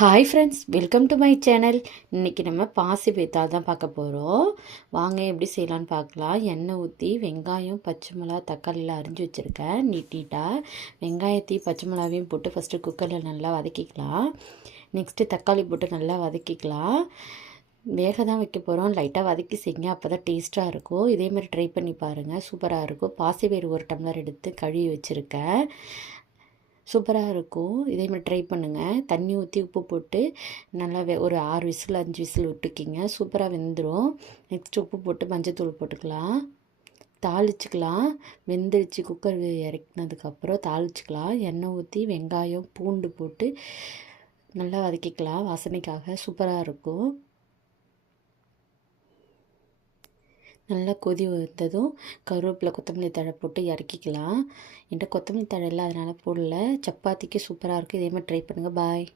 Hi friends welcome to my channel இன்றைக்கி நம்ம பாசி பேத்தால் தான் பார்க்க போகிறோம் வாங்க எப்படி செய்யலான்னு பார்க்கலாம். எண்ணெய் ஊற்றி வெங்காயம் பச்சை மிளகா தக்காளிலாம் அரிஞ்சு வச்சுருக்கேன். நீட் நீட்டாக வெங்காயத்தையும் பச்சை மிளகாவையும் போட்டு ஃபஸ்ட்டு குக்கரில் நல்லா வதக்கிக்கலாம். நெக்ஸ்ட்டு தக்காளி போட்டு நல்லா வதக்கிக்கலாம். வேக தான் வைக்க போகிறோம் லைட்டாக வதக்கி செய்யுங்க. அப்போ தான் டேஸ்ட்டாக இருக்கும். இதே மாதிரி ட்ரை பண்ணி பாருங்கள் சூப்பராக இருக்கும். பாசிப்பயிறு ஒரு டம்ளர் எடுத்து கழுவி வச்சுருக்கேன். சூப்பராக இருக்கும். இதே மாதிரி ட்ரை பண்ணுங்கள் தண்ணி ஊற்றி உப்பு போட்டு நல்லா வெ ஒரு ஆறு விசில் அஞ்சு விசில் விட்டுக்கிங்க. சூப்பராக வெந்துடும் நெக்ஸ்ட் உப்பு போட்டு மஞ்சத்தூள் போட்டுக்கலாம். தாளிச்சுக்கலாம். வெந்துருச்சு குக்கர் இறக்குனதுக்கப்புறம் தாளிச்சுக்கலாம். எண்ணெய் ஊற்றி வெங்காயம் பூண்டு போட்டு நல்லா வதக்கிக்கலாம். வாசனைக்காக சூப்பராக இருக்கும். நல்லா கொதி வந்ததும் கருவேப்பிலை கொத்தமல்லி தழை போட்டு இறக்கிக்கலாம். என்கிட்ட கொத்தமல்லி தழை இல்லை அதனால் போடல. சப்பாத்திக்கு சூப்பராக இருக்குது இதே மாதிரி ட்ரை பண்ணுங்கள் பாய்